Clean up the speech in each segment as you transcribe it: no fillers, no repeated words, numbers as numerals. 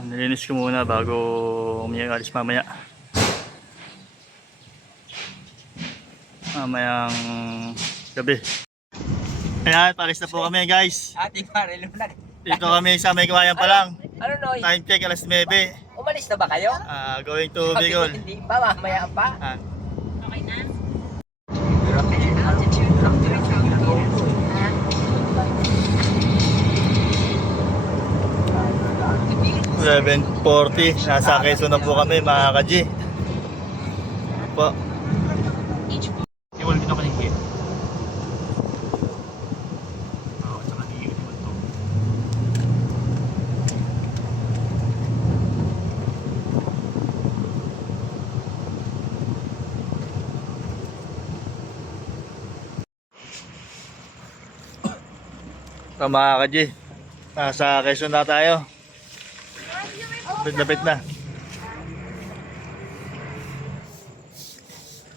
Nilinis ko muna bago umiyak alis mamaya. Mamayang gabi. Ayan, palis na po kami guys. Ate Marilo na. Dito kami sa May Kawayan pa lang. Ano Noy? Time check alas 9. Umalis na ba kayo? Going to Bicol. Hindi pa, mamaya pa. Okay na? 11:40. Nasa Quezon na po kami mga ka-G. Po. Iwal dito ka nagigit. Oo, saka nagigit mo ito. Ito mga ka-G. Nasa Quezon na tayo. Lapit na.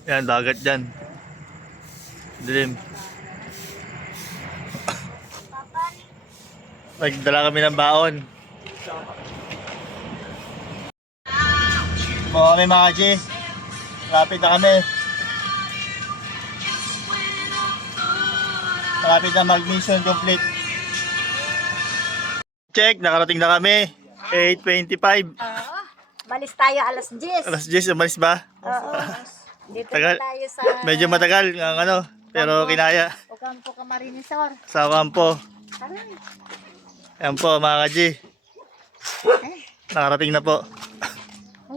Yan, dagat dyan. Dilim. Nagdala kami ng baon. Buka kami mga G. Malapit na kami. Malapit na mag-mission complete. Check, nakarating na kami. 8:25. Balis tayo alas 10. Alas 10, umalis ba? Oo. Dito Tagal. na tayo sa Medyo matagal ang ano, pero kinaya. Ocampo Camarinesor. Sa Ocampo. Aray. Ayan po mga ka-G. Nakarating na po.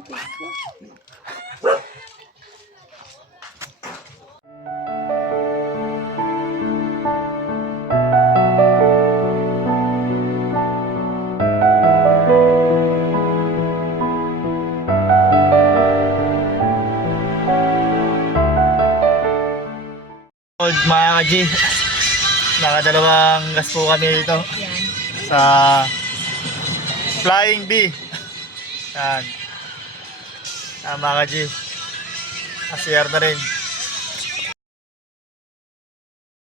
Okay. Mga ka-G, nakadalawang gas po kami dito sa Flying B. Yan. Mga ka-G, ACR na rin.